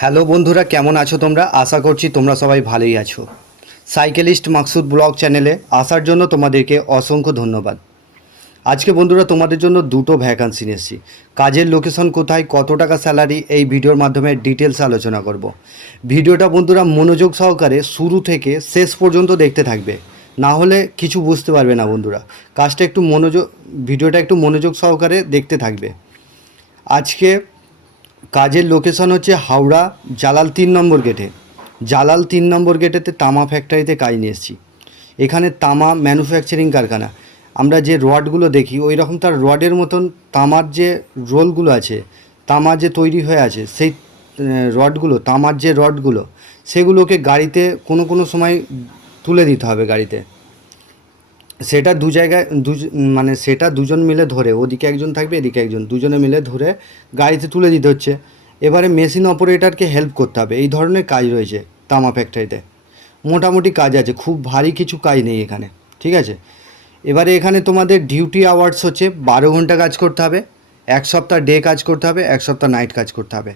Hello বন্ধুরা, কেমন আছো তোমরা? আশা করছি তোমরা সবাই ভালোই আছো। সাইকেলিস্ট মাকসুদ ব্লগ চ্যানেলে আসার জন্য তোমাদেরকে অসংখ্য ধন্যবাদ। আজকে বন্ধুরা তোমাদের জন্য দুটো ভ্যাকান্সি নিয়ে এসেছি। কাজের লোকেশন কোথায়, কত টাকা স্যালারি, এই ভিডিওর মাধ্যমে ডিটেলস আলোচনা করব। ভিডিওটা বন্ধুরা মনোযোগ সহকারে শুরু থেকে শেষ পর্যন্ত দেখতে থাকবে, না হলে কিছু বুঝতে পারবে না বন্ধুরা। ভিডিওটা একটু মনোযোগ সহকারে দেখতে থাকবে। আজকে কাজের লোকেশন হচ্ছে হাওড়া জালাল 3 নম্বর গেটে। জালাল 3 নম্বর গেটেতে তামা ফ্যাক্টরিতে কাজ নিয়ে এসেছি। এখানে তামা ম্যানুফ্যাকচারিং কারখানা। আমরা যে রডগুলো দেখি ওই রকম তার রডের মতন তামার যে রোলগুলো আছে, তামা যে তৈরি হয়ে আছে, সেই তামার যে রডগুলো, সেগুলোকে গাড়িতে কোনো কোনো সময় তুলে দিতে হবে গাড়িতে। সেটা দু জায়গায় সেটা দুজন মিলে ধরে, ওদিকে একজন থাকবে এদিকে একজন, দুজনে মিলে ধরে গাড়িতে তুলে দিতে হচ্ছে। এবারে মেশিন অপারেটরকে হেল্প করতে হবে। এই ধরনের কাজ রয়েছে তামা ফ্যাক্টরিতে। মোটামুটি কাজ আছে, খুব ভারী কিছু কাজ নেই এখানে, ঠিক আছে? এবারে এখানে তোমাদের ডিউটি আওয়ার্স হচ্ছে 12 ঘন্টা কাজ করতে হবে, 1 সপ্তাহ ডে কাজ করতে হবে, 1 সপ্তাহ নাইট কাজ করতে হবে।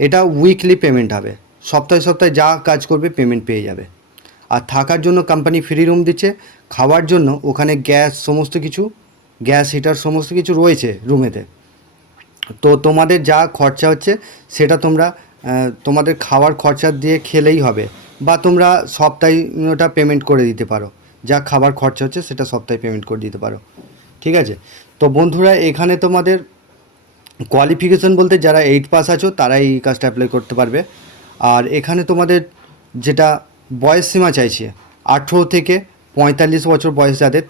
এটা উইকলি পেমেন্ট হবে, সপ্তাহে সপ্তাহে যা কাজ করবে পেমেন্ট পেয়ে যাবে। আর থাকার জন্য কোম্পানি ফ্রি রুম দিচ্ছে। খাওয়ার জন্য ওখানে গ্যাস হিটার সমস্ত কিছু রয়েছে রুমেতে। তো তোমাদের যা খরচা হচ্ছে সেটা তোমরা তোমাদের খাওয়ার খরচা দিয়ে খেলেই হবে, বা তোমরা সপ্তাহে ওটা পেমেন্ট করে দিতে পারো। যা খাবার খরচা হচ্ছে সেটা সপ্তাহে পেমেন্ট করে দিতে পারো, ঠিক আছে? তো বন্ধুরা, এখানে তোমাদের কোয়ালিফিকেশন বলতে যারা 8 পাস আছো তারাই এই কাজটা অ্যাপ্লাই করতে পারবে। আর এখানে তোমাদের যেটা বয়স সীমা চাইছে, 18 থেকে 45 বছর বয়স যাদের,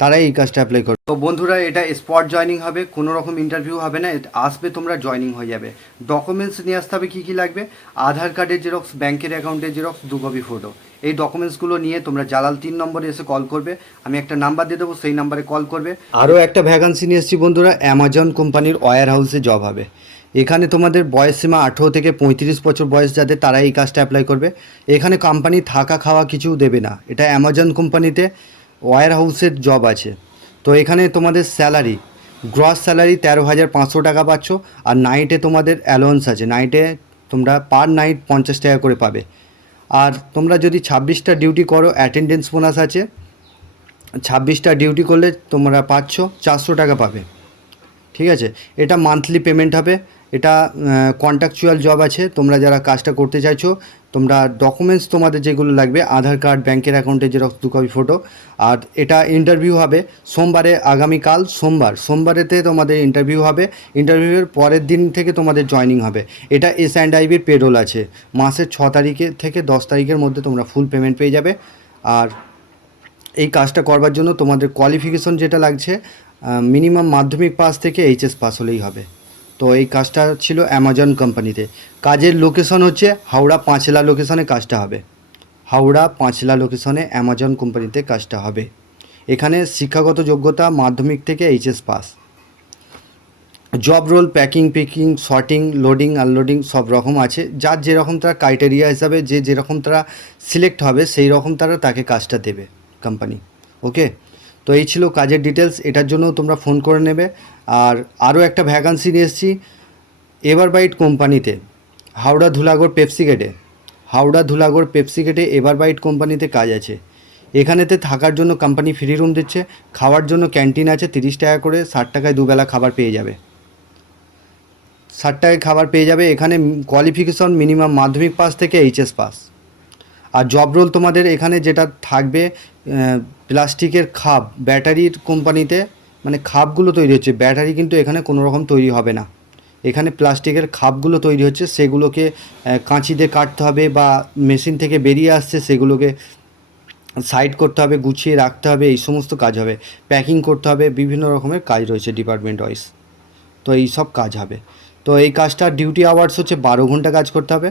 তারাই এই কাজটা অ্যাপ্লাই করবে। তো বন্ধুরা, এটা স্পট জয়নিং হবে, কোনো রকম ইন্টারভিউ হবে না। আসবে, তোমরা জয়নিং হয়ে যাবে। ডকুমেন্টস নিয়ে আসতে হবে। কী কী লাগবে? আধার কার্ডের জেরক্স, ব্যাংকের অ্যাকাউন্টের জেরক্স, 2 কপি ফটো। এই ডকুমেন্টসগুলো নিয়ে তোমরা জালাল 3 নম্বরে এসে কল করবে। আমি একটা নাম্বার দিয়ে দেবো, সেই নাম্বারে কল করবে। আরও একটা ভ্যাকান্সি নিয়ে এসেছি বন্ধুরা, অ্যামাজন কোম্পানির ওয়্যার হাউসে জব হবে। এখানে তোমাদের বয়স সীমা 18 থেকে 35 বছর বয়স যাদের, তারা এই কাজটা অ্যাপ্লাই করবে। এখানে কোম্পানি থাকা খাওয়া কিছু দেবে না। এটা অ্যামাজন কোম্পানিতে ওয়্যার হাউসের জব আছে। তো এখানে তোমাদের স্যালারি, গ্রস স্যালারি 13,500 টাকা পাচ্ছ। আর নাইটে তোমাদের অ্যালাউন্স আছে, নাইটে তোমরা পার নাইট 50 টাকা করে পাবে। আর তোমরা যদি 26টা ডিউটি করো, অ্যাটেন্ডেন্স বোনাস আছে। 26টা ডিউটি করলে তোমরা পাচ্ছ 400 টাকা পাবে, ঠিক আছে? এটা মান্থলি পেমেন্ট হবে। এটা কন্ট্রাকচুয়াল জব আছে। তোমরা যারা কাজটা করতে চাইছো, তোমরা ডকুমেন্টস তোমাদের যেগুলো লাগবে, আধার কার্ড, ব্যাংকের অ্যাকাউন্টের জেরক্স, 2 কপি ফটো। আর এটা ইন্টারভিউ হবে সোমবারে, আগামীকাল সোমবারেতে তোমাদের ইন্টারভিউ হবে। ইন্টারভিউয়ের পরের দিন থেকে তোমাদের জয়নিং হবে। এটা S&IBর পেরোল আছে। মাসের 6 তারিখে থেকে 10 তারিখের মধ্যে তোমরা ফুল পেমেন্ট পেয়ে যাবে। আর এই কাজটা করবার জন্য তোমাদের কোয়ালিফিকেশন যেটা লাগছে, মিনিমাম মাধ্যমিক পাস থেকে HS পাস হলেই হবে। তো এই কাজটা ছিল অ্যামাজন কোম্পানিতে। কাজের লোকেশন হচ্ছে হাওড়া পাঁচলা লোকেশনে কাজটা হবে। হাওড়া পাঁচলা লোকেশনে অ্যামাজন কোম্পানিতে কাজটা হবে। এখানে শিক্ষাগত যোগ্যতা মাধ্যমিক থেকে HS পাস। Job role packing, picking, sorting, loading, unloading সব রকম আছে। যার যেরকম তারা ক্রাইটেরিয়া হিসাবে যেরকম তারা সিলেক্ট হবে, সেই রকম তাকে কাজটা দেবে কোম্পানি। ওকে, তো এই ছিল কাজের ডিটেলস। এটার জন্য তোমরা ফোন করে নেবে। আর আরও একটা ভ্যাকান্সি নিয়ে এসেছি এভারবাইট কোম্পানিতে, হাওড়া ধুলাগড় পেপসি গেটে এভারবাইট কোম্পানিতে কাজ আছে। এখানেতে থাকার জন্য কোম্পানি ফ্রি রুম দিচ্ছে। খাওয়ার জন্য ক্যান্টিন আছে, 30 টাকা করে, 60 টাকায় দুবেলা খাবার পেয়ে যাবে। 60 টাকায় খাবার পেয়ে যাবে। এখানে কোয়ালিফিকেশন মিনিমাম মাধ্যমিক পাস থেকে HS পাস। আর জব রোল তোমাদের এখানে যেটা থাকবে, প্লাস্টিকের খাপ, ব্যাটারির কোম্পানিতে খাপগুলো তৈরি হচ্ছে। ব্যাটারি কিন্তু এখানে কোনো রকম তৈরি হবে না। এখানে প্লাস্টিকের খাপগুলো তৈরি হচ্ছে, সেগুলোকে কাঁচি দিয়ে কাটতে হবে, বা মেশিন থেকে বেরিয়ে আসছে সেগুলোকে সাইড করতে হবে, গুছিয়ে রাখতে হবে, এই সমস্ত কাজ হবে। প্যাকিং করতে হবে, বিভিন্ন রকমের কাজ রয়েছে ডিপার্টমেন্ট ওয়াইজ। তো এই সব কাজ হবে। তো এই কাজটা ডিউটি আওয়ার্স হচ্ছে 12 ঘন্টা কাজ করতে হবে।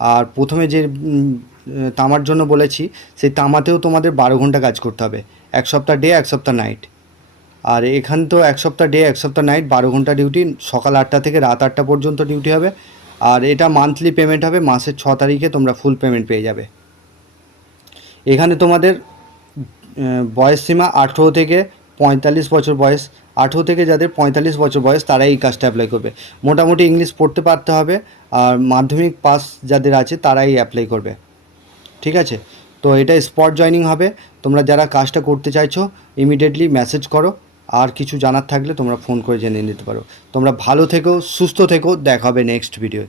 আর প্রথমে যে তামার জন্য বলেছি, সেই তামাতেও তোমাদের 12 ঘন্টা কাজ করতে হবে। 1 সপ্তাহ ডে, 1 সপ্তাহ নাইট। আর এখানে তো 1 সপ্তাহ ডে, 1 সপ্তাহ নাইট, 12 ঘন্টা ডিউটি। সকাল 8টা থেকে রাত 8টা পর্যন্ত ডিউটি হবে। আর এটা মান্থলি পেমেন্ট হবে। মাসের 6 তারিখে তোমরা ফুল পেমেন্ট পেয়ে যাবে। এখানে তোমাদের বয়স সীমা 18 থেকে 45 বছর বয়স, 18 থেকে যাদের 45 বছর বয়স তারাই এই কাজটা অ্যাপ্লাই করবে। মোটামুটি ইংলিশ পড়তে পারতে হবে, আর মাধ্যমিক পাস যাদের আছে তারাই অ্যাপ্লাই করবে। ঠিক আছে, তো এটা স্পট জয়নিং হবে। তোমরা যারা কাজটা করতে চাইছো ইমিডিয়েটলি মেসেজ করো, আর কিছু জানার থাকলে তোমরা ফোন করে জেনে নিতে পারো। তোমরা ভালো থেকো, সুস্থ থেকো, দেখা হবে নেক্সট ভিডিও।